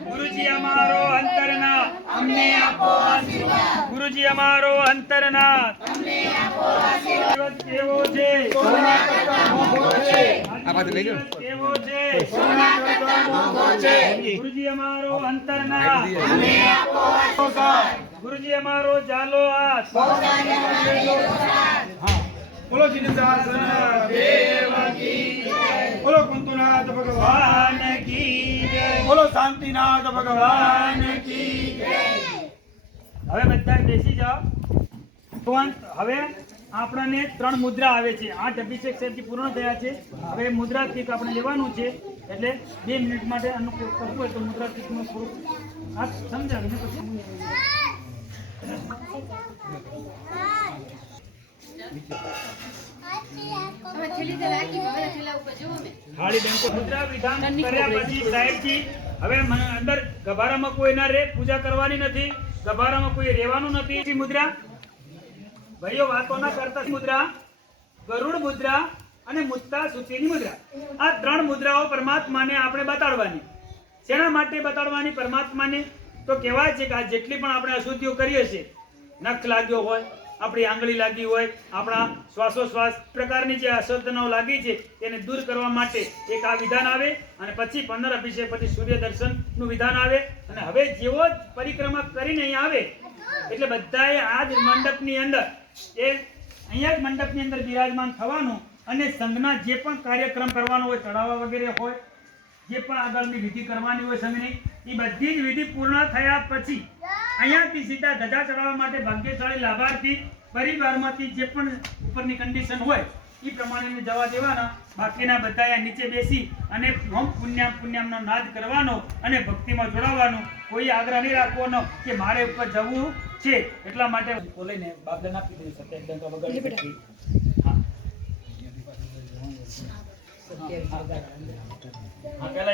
ગુરુજી અમારો અંતરના અમને આપો ગુરુજી અમારો અંતરના અમને આપો કેવો છે. કેવો છે. ગુરુજી અમારો અંતરના અમને આપો ગુરુજી, અમારો જાલો હાથ બોલો બોલો કુંતુનાથ ભગવાન કી બોલો શાંતિનાથ ભગવાન કી હવે બધા બેસી જાઓ. ભગવાન, હવે આપણને ત્રણ મુદ્રા આવે છે. આઠ અભિષેક સાહેબજી પૂર્ણ થયા છે. હવે મુદ્રા ટીક આપણે લેવાનું છે. એટલે બે મિનિટ માટે અનુકૂળ કરવું હોય તો મુદ્રા ટીકનું થોડુંક આ સમજાવીને પછી. થાળી બેંકો મુદ્રા વિધાન કર્યા પછી સાહેબજી હવે અંદર ગભારામાં કોઈ ના રે પૂજા કરવાની નથી ગભારામાં કોઈ રહેવાનું નથી. મુદ્રા ભાઈઓ વાતો ના કરતા મુદ્રા ગરુડ મુદ્રા અને મુત્તા સુતીની મુદ્રા. આ ત્રણ મુદ્રાઓ પરમાત્માને આપણે બતાડવાની. શેના માટે બતાડવાની પરમાત્માને? તો કહેવાય છે કે આ જેટલી પણ આપણે અશુદ્ધિઓ કરીએ છીએ, નખ લાગ્યો હોય, આપણી આંગળી લાગી હોય, આપણા શ્વાસોશ્વાસ પ્રકારની જે અશુદ્ધતાઓ લાગી છે તેને દૂર કરવા માટે એક આ વિધાન આવે અને પછી પંદર અભિષેક પછી સૂર્ય દર્શનનું વિધાન આવે. અને હવે જેવો જ પરિક્રમા કરીને અહીં આવે, એટલે બધાએ આ જ મંડપની અંદર, એ અહીંયા જ મંડપની અંદર બિરાજમાન થવાનું અને સંઘના જે પણ કાર્યક્રમ કરવાનો હોય ચડાવવા વગેરે હોય જે પણ આગળની વિધિ કરવાની હોય સમયની એ બધી જ વિધિ પૂર્ણ થયા પછી અહીંયાથી સીધા ધજા ચડાવવા માટે ભાગ્યશાળી લાભાર્થી પરિવારમાંથી જે પણ ઉપરની કન્ડિશન હોય એ પ્રમાણે જવા દેવાના. બાકીના બધા અહીંયા નીચે બેસી અને હમ પુણ્યામ પુણ્યામનો નાદ કરવાનો અને ભક્તિમાં જોડાવાનો. કોઈ આગ્રહ નહીં રાખવાનો કે મારે ઉપર જવું છે એટલા માટે બોલીને બાબલા આપી દીધી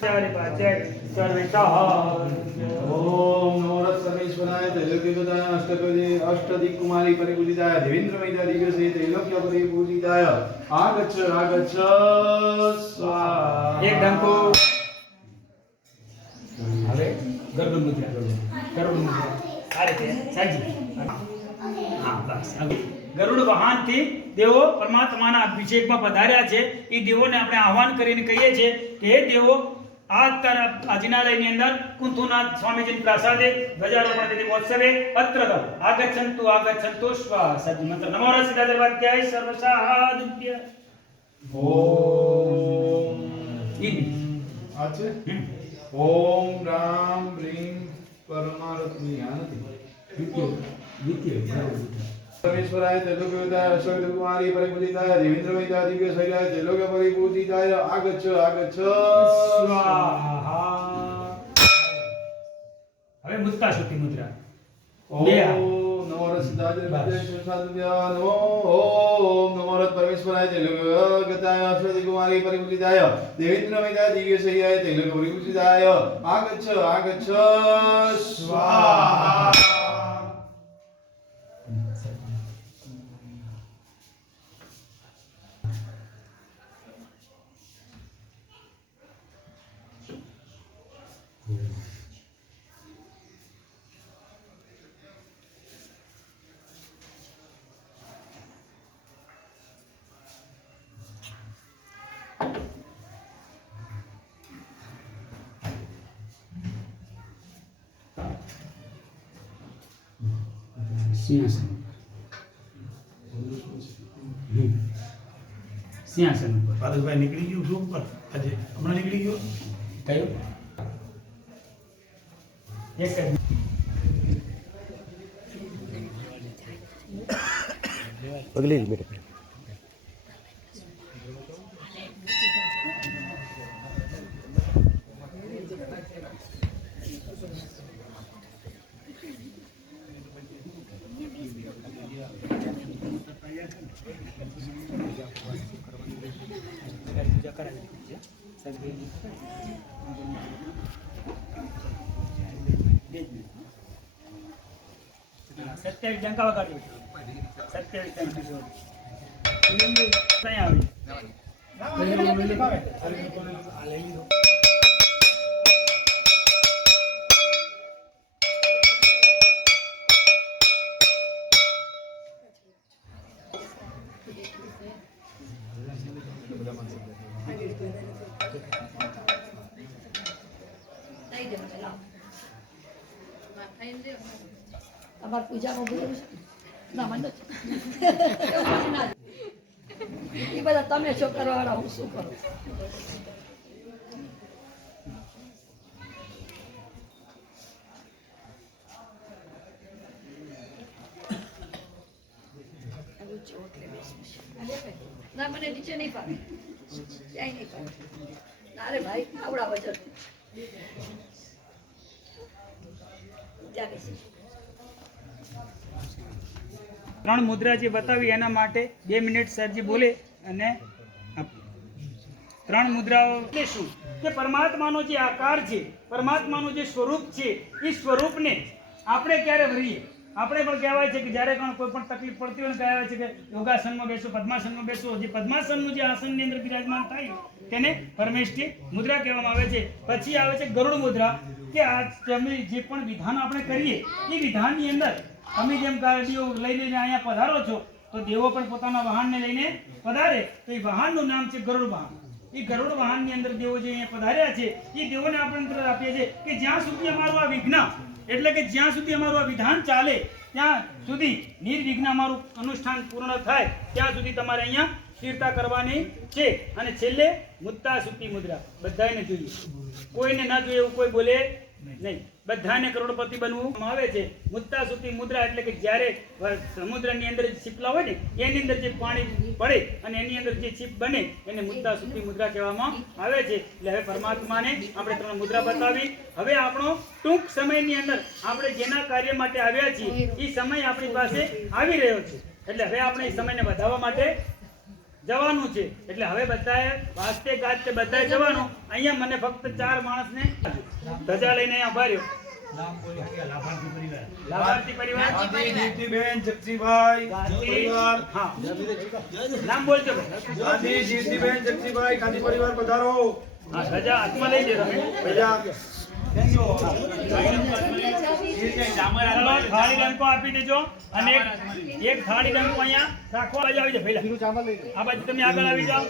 ચારે પાછળ ચરતા ઓમ નમો સર્વેશ્વરાય તૈલોક્યગતાય અષ્ટકજે અષ્ટદિક્કુમારી પરિપૂજિતાય. દેવેન્દ્ર મૈદા દિવ્યસે તૈલોક્ય પરિપૂજિતાય. આગચ્છ આગચ્છ સ્વાહા. એક ડંકો હવે ગરુડ મુદ્રા ગરુડ મુદ્રા આ રીતે. સાજી. હા બસ. હવે ગરુડ વાહનથી દેવો પરમાત્માના અભિષેકમાં પધાર્યા છે. એ દેવોને આપણે આહવાન કરીને કહીએ છીએ કે હે દેવો આ તરફ અજિનાલયની અંદર કુંતુનાથ સ્વામીજી પ્રસાદે ધ્વજારોપણ વિધિ મહોત્સવે અત્ર આગચ્છંતુ આગચ્છંતુ સજ્જ મંત્ર. નમો રસિદા વાક્યાય સર્વસાહાદિત્ય ઓમ. ઇન આ છે? ઓમ રામ રીમ પરમારત્ની આ નથી. દ્વિતીય. દ્વિતીય. સર્વેશ્વરાય તૈલોક્યગતાય અષ્ટદિક્કુમારી પરિપૂજિતાય દેવેન્દ્ર મૈદા દિવ્યસે તૈલોક્ય પરિપૂજિતાય આગચ્છ આગચ્છ. સ્વાહા. હવે મુત્તા શુદ્ધિ મુદ્રા. ઓમ નમો રસિદાય વિદ્યેશ્વરાય નમો. ઓમ નમો રત પરમેશ્વરાય તૈલોક્યગતાય અષ્ટદિક્કુમારી પરિપૂજિતાય દેવેન્દ્ર મૈદા દિવ્યસે તૈલોક્ય પરિપૂજિતાય આગચ્છ આગચ્છ. સ્વાહા. સિંહાસન. સિંહાસન ઉપર. પારસભાઈ નીકળી ગયું શું ઉપર? આજે હમણાં નીકળી ગયો? કયું? એક જ અગલી મિનિટ પૂજા કરાવી છે સત્યાવીસ ડંકા વગાડ્યું સત્યાવીસ ડંકા ક્યાં આવી તમારે પૂજામાં બોલવું છે. ના મને એ બધા તમે શું કરવાના હું શું કરું? છે છે. ના મને નીચે નહીં પાડે ત્રણ મુદ્રા જે બતાવી એના માટે બે મિનિટ સરજી બોલે અને ત્રણ મુદ્રાઓ. એટલે શું? કે પરમાત્માનો જે આકાર છે, પરમાત્માનું જે સ્વરૂપ છે, એ સ્વરૂપને આપણે ક્યારે ભરીએ? આપણે પણ કહેવાય છે કે જ્યારે પણ કોઈ પણ તકલીફ પડતી હોય કહેવાય છે કે યોગાસનમાં બેસો, પદ્માસનમાં બેસો, જે પદ્માસનનું જે આસનની અંદર બિરાજમાન થાય, તેને પરમેષ્ઠી મુદ્રા કહેવામાં આવે છે. પછી આવે છે ગરુડ મુદ્રા, કે આ તમે જે પણ વિધાન આપણે કરીએ, એ વિધાનની અંદર તમે જેમ ગાડીઓ લઈ લઈને અહીંયા પધારો છો, તો દેવો પણ પોતાના વાહનને લઈને પધારે. તો એ વાહનનું નામ છે ગરુડ વાહન. એ ગરુડ વાહનની અંદર દેવો જે અહીંયા પધાર્યા છે, એ દેવોને આપણે અંતર આપીએ છીએ કે જ્યાં સુધી અમારું આ વિઘ્ન એટલે કે જ્યાં સુધી અમારું આ વિધાન ચાલે, ત્યાં સુધી નિર્વિઘ્ન અમારું અનુષ્ઠાન પૂર્ણ થાય, ત્યાં સુધી તમારે અહીંયા સ્થિરતા કરવાની છે. અને છેલ્લે મુદ્દા સુધી મુદ્રા. બધાને જોઈએ. કોઈને ના જોઈએ એવું કોઈ બોલે નહીં. બધાને કરોડપતિ બનવું આવે છે. મુદ્દા સુધી મુદ્રા એટલે કે જ્યારે સમુદ્રની અંદર છીપલા હોય ને, એની અંદર જે પાણી પડે અને એની અંદર જે છીપ બને, એને મુદ્દા સુધી મુદ્રા કહેવામાં આવે છે. એટલે હવે પરમાત્માને આપણે ત્રણ મુદ્રા બતાવી. હવે આપણો ટૂંક સમયની અંદર આપણે જેના કાર્ય માટે આવ્યા છીએ, એ સમય આપણી પાસે આવી રહ્યો છે. એટલે હવે આપણે એ સમયને વધારવા માટે જવાનું છે. એટલે હવે બધાએ વાસ્તે ગાજતે બધાએ જવાનું. અહીંયા મને ફક્ત ચાર માણસને ધજા લઈને અહીંયા ભર્યો લાભાર્થી પરિવાર. જગજીભાઈ હા. નામ બોલજો જીવતીબેન જગજીભાઈ ગાંધી પરિવાર પધારો. હા ધજા હાથમાં લઈ લે તમે. ભૈયા ચલો થાળી ડંકો આપી દેજો અને એક- થાળી ડંકો અહીંયા રાખવા આવી જાવ. પહેલા આ બાજુ તમે આગળ આવી જાઓ.